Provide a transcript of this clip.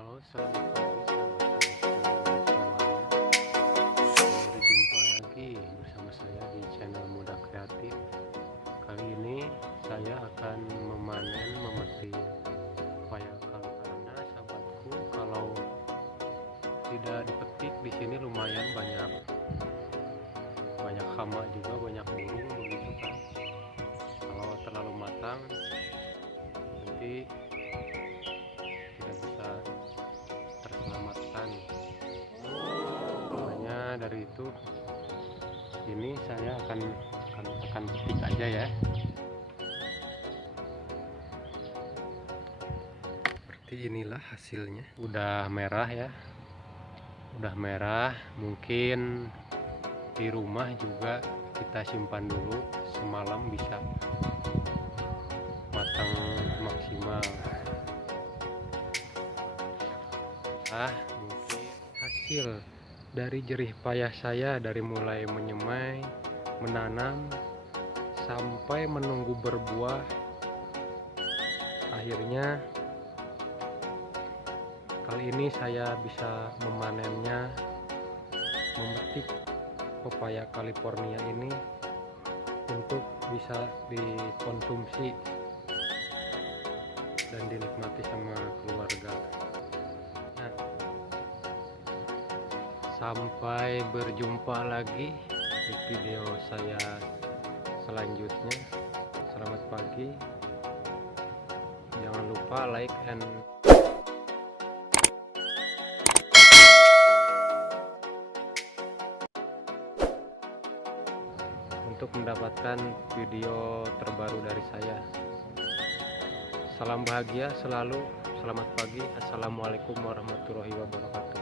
Halo, selamat pagi, selamat sore semuanya. Berjumpa lagi bersama saya di channel Muda Kreatif. Kali ini saya akan memetik paya karena sahabatku, kalau tidak dipetik di sini lumayan banyak hama juga, banyak burung begitu kan. Kalau terlalu matang nanti tidak bisa terselamatkan. Makanya dari itu ini saya akan petik aja ya. Seperti inilah hasilnya. Udah merah ya. Udah merah, mungkin di rumah juga kita simpan dulu semalam bisa matang maksimal. Mungkin hasil dari jerih payah saya dari mulai menyemai, menanam sampai menunggu berbuah, akhirnya kali ini saya bisa memanennya, memetik pepaya California ini untuk bisa dikonsumsi dan dinikmati sama keluarga. Nah, sampai berjumpa lagi di video saya selanjutnya. Selamat pagi, jangan lupa like and untuk mendapatkan video terbaru dari saya. Salam bahagia selalu, selamat pagi, assalamualaikum warahmatullahi wabarakatuh.